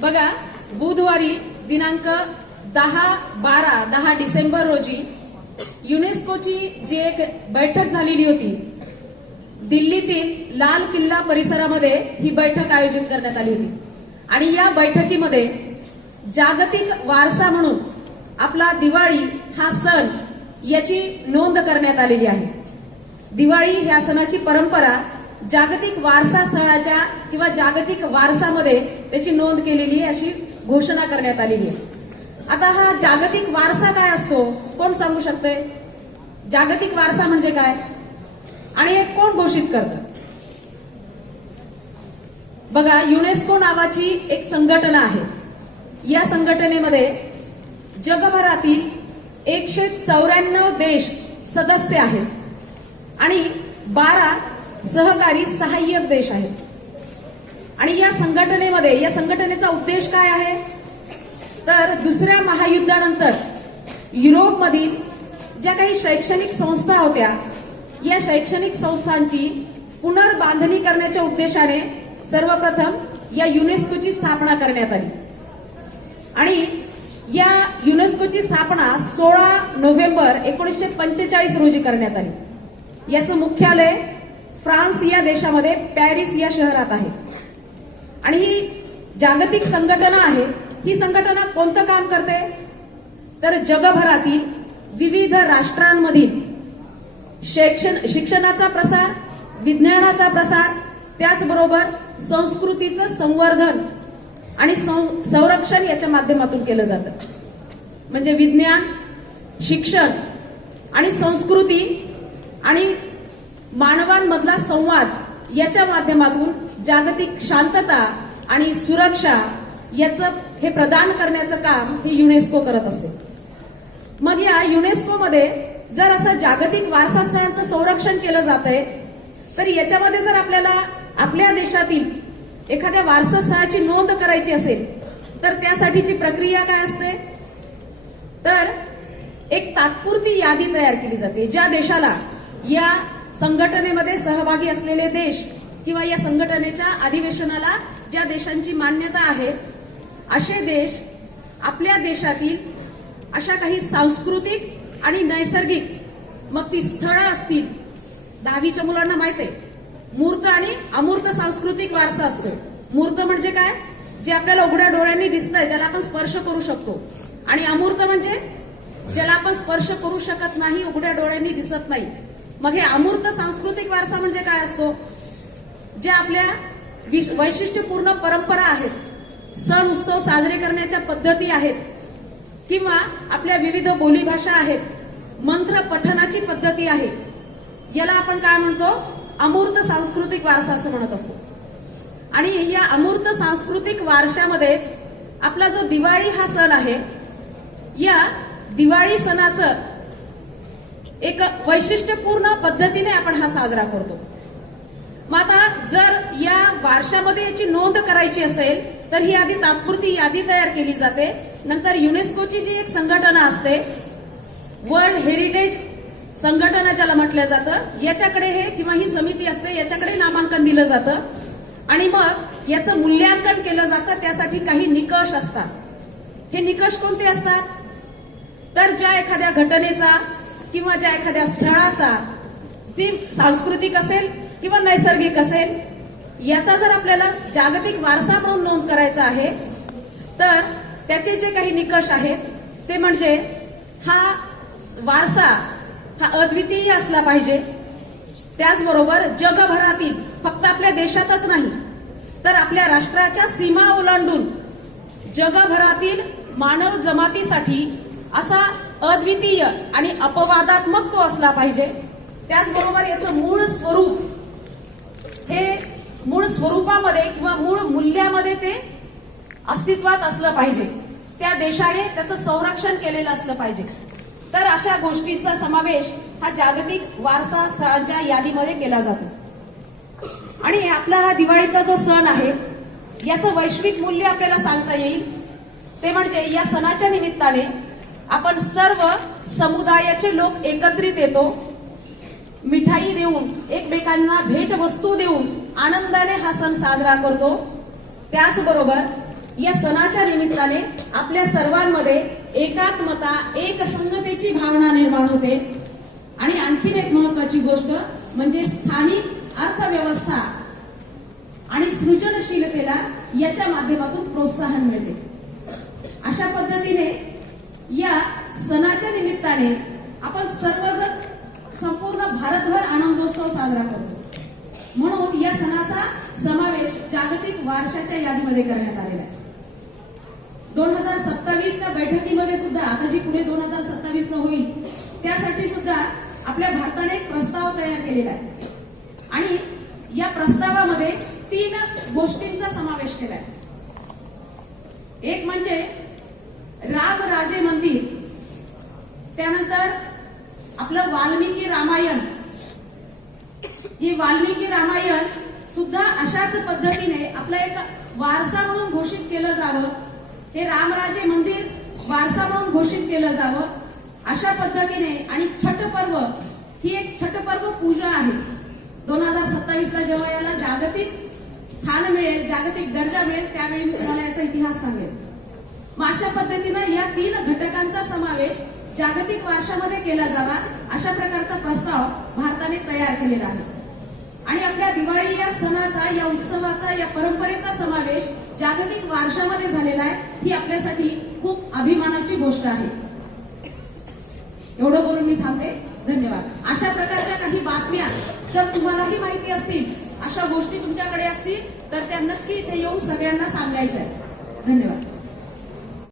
बघा, बुधवारी दिनांक 10 डिसेंबर रोजी युनेस्कोची जी एक बैठक झालेली होती, दिल्लीतील लाल किल्ला परिसरामध्ये ही बैठक आयोजित करण्यात आली होती. आणि या बैठकीमध्ये जागतिक वारसा म्हणून आपला दिवाळी हा सण याची नोंद करण्यात आलेली आहे. दिवाळी ह्या सणाची परंपरा जागतिक वारसा स्थळाच्या किंवा जागतिक वारसामध्ये त्याची नोंद केलेली आहे अशी घोषणा करण्यात आलेली आहे. आता हा जागतिक वारसा काय असतो, कोण सांगू शकते? जागतिक वारसा म्हणजे काय आणि हे कोण घोषित करतं? बघा, युनेस्को नावाची एक संघटना आहे. या संघटनेमध्ये जगभरातील 194 देश सदस्य आहेत आणि 12 सहकारी सहाय्यक देश आहेत. आणि या संघटनेचा उद्देश काय आहे तर दुसऱ्या महायुद्धानंतर युरोपमधील ज्या काही शैक्षणिक संस्था होत्या, या शैक्षणिक संस्थांची पुनर्बांधणी करण्याच्या उद्देशाने सर्वप्रथम या युनेस्कोची स्थापना करण्यात आली. आणि या युनेस्कोची स्थापना 16 नोव्हेंबर 1945 रोजी करण्यात आली. याचं मुख्यालय फ्रान्स या देशामध्ये पॅरिस या शहरात आहे. आणि ही जागतिक संघटना आहे. ही संघटना कोणतं काम करते तर जगभरातील विविध राष्ट्रांमधील शिक्षणाचा प्रसार, विज्ञानाचा प्रसार, त्याचबरोबर संस्कृतीचं संवर्धन आणि संरक्षण याच्या माध्यमातून केलं जातं. म्हणजे विज्ञान, शिक्षण आणि संस्कृती आणि मानवांमधला संवाद याच्या माध्यमातून जागतिक शांतता आणि सुरक्षा याचं हे प्रदान करण्याचं काम हे युनेस्को करत असते. मग या युनेस्कोमध्ये जर असं जागतिक वारसा स्थळांचं संरक्षण केलं जातंय, तर याच्यामध्ये जर आपल्याला आपल्या देशातील एखाद्या वारसा स्थळाची नोंद करायची असेल तर त्यासाठीची प्रक्रिया काय असते तर एक तात्पुरती यादी तयार केली जाते. ज्या देशाला या संघटनेमध्ये सहभागी असलेले देश किंवा या संघटनेच्या अधिवेशनाला ज्या देशांची मान्यता आहे असे देश आपल्या देशातील अशा काही सांस्कृतिक आणि नैसर्गिक, मग ती स्थळं असतील, 10वीच्या मुलांना माहित आहे मूर्त आणि अमूर्त सांस्कृतिक वारसा असतो. मूर्त म्हणजे काय, जे आपल्याला उघड्या डोळ्यांनी दिसतंय, ज्याला आपण स्पर्श करू शकतो. आणि अमूर्त म्हणजे ज्याला आपण स्पर्श करू शकत नाही, उघड्या डोळ्यांनी दिसत नाही. मग हे अमूर्त सांस्कृतिक वारसा म्हणजे काय असतो, जे आपल्या वैशिष्ट्यपूर्ण परंपरा आहेत, सण उत्सव साजरे करण्याच्या पद्धती आहेत, किंवा आपल्या विविध बोलीभाषा आहेत, मंत्र पठनाची पद्धती आहे, याला आपण काय म्हणतो अमूर्त सांस्कृतिक वारसा असं म्हणत असतो. आणि या अमूर्त सांस्कृतिक वारशामध्येच आपला जो दिवाळी हा सण आहे, या दिवाळी सणाचं एक वैशिष्ट्यपूर्ण पद्धतीने आपण हा साजरा करतो. मग आता जर या वारशामध्ये याची नोंद करायची असेल तर ही आधी तात्पुरती यादी तयार केली जाते. नंतर युनेस्कोची जी एक संघटना असते, वर्ल्ड हेरिटेज संघटना ज्याला म्हटलं जातं, याच्याकडे हे किंवा ही समिती असते, याच्याकडे नामांकन दिलं जातं. आणि मग याचं मूल्यांकन केलं जातं. त्यासाठी काही निकष असतात. हे निकष कोणते असतात तर ज्या एखाद्या घटनेचा किंवा ज्या एखाद्या स्थळाचा, ती सांस्कृतिक असेल किंवा नैसर्गिक असेल, याचा जर आपल्याला जागतिक वारसा म्हणून नोंद करायचा आहे तर त्याचे जे काही निकष आहेत ते म्हणजे हा वारसा हा अद्वितीय असला पाहिजे. त्याचबरोबर जगभरातील, फक्त आपल्या देशातच नाही तर आपल्या राष्ट्राच्या सीमा ओलांडून जगभरातील मानव जमातीसाठी असा अद्वितीय आणि अपवादात्मक तो असला पाहिजे. त्याचबरोबर याचं मूळ स्वरूप हे मूळ स्वरूपामध्ये किंवा मूळ मूल्यामध्ये ते अस्तित्वात असलं पाहिजे. त्या देशाने त्याचं संरक्षण केलेलं असलं पाहिजे. तर अशा गोष्टींचा समावेश हा जागतिक वारसा स्थळांच्या यादीमध्ये केला जातो. आणि आपला हा दिवाळीचा जो सण आहे याचं वैश्विक मूल्य आपल्याला सांगता येईल. ते म्हणजे या सणाच्या निमित्ताने आपण सर्व समुदायाचे लोक एकत्रित येतो, मिठाई देऊन, एकमेकांना भेटवस्तू देऊन आनंदाने हा सण साजरा करतो. त्याचबरोबर या सणाच्या निमित्ताने आपल्या सर्वांमध्ये एकात्मता एकसंगतेची भावना निर्माण होते आणि आणखीन एक महत्वाची गोष्ट म्हणजे स्थानिक अर्थव्यवस्था आणि सृजनशीलतेला याच्या माध्यमातून प्रोत्साहन मिळते. अशा पद्धतीने या सणाच्या निमित्ताने आपण सर्वजण संपूर्ण भारतभर आनंदोत्सव साजरा करतो. म्हणून या सणाचा समावेश जागतिक वारशाच्या यादीमध्ये करण्यात आलेला आहे. 2027च्या बैठकीमध्ये सुद्धा आता जी पुढे 2027 होईल त्यासाठी सुद्धा आपल्या भारताने एक प्रस्ताव तयार केलेला आहे आणि या प्रस्तावामध्ये 3 गोष्टींचा समावेश केलाय. एक म्हणजे रामराजे मंदिर, त्यानंतर आपलं वाल्मिकी रामायण. ही वाल्मिकी रामायण सुद्धा अशाच पद्धतीने आपला एक वारसा म्हणून घोषित केलं जावं, हे रामराजे मंदिर वारसा म्हणून घोषित केलं जावं अशा पद्धतीने. आणि छठ पर्व ही एक छठ पर्व पूजा आहे. 2027ला जेव्हा याला जागतिक स्थान मिळेल, जागतिक दर्जा मिळेल, त्यावेळी मी तुम्हाला याचा इतिहास सांगेन. मग अशा पद्धतीनं या 3 घटकांचा समावेश जागतिक वारशामध्ये केला जावा अशा प्रकारचा प्रस्ताव भारताने तयार केलेला आहे. आणि आपल्या दिवाळी या सणाचा, या उत्सवाचा, या परंपरेचा समावेश जागतिक वारशामध्ये झालेला आहे. ही आपल्यासाठी खूप अभिमानाची गोष्ट आहे. एवढं बोलून मी थांबते. धन्यवाद. अशा प्रकारच्या काही बातम्या जर तुम्हालाही माहिती असतील, अशा गोष्टी तुमच्याकडे असतील तर त्या नक्की इथे येऊन सगळ्यांना सांगायच्या आहेत. धन्यवाद.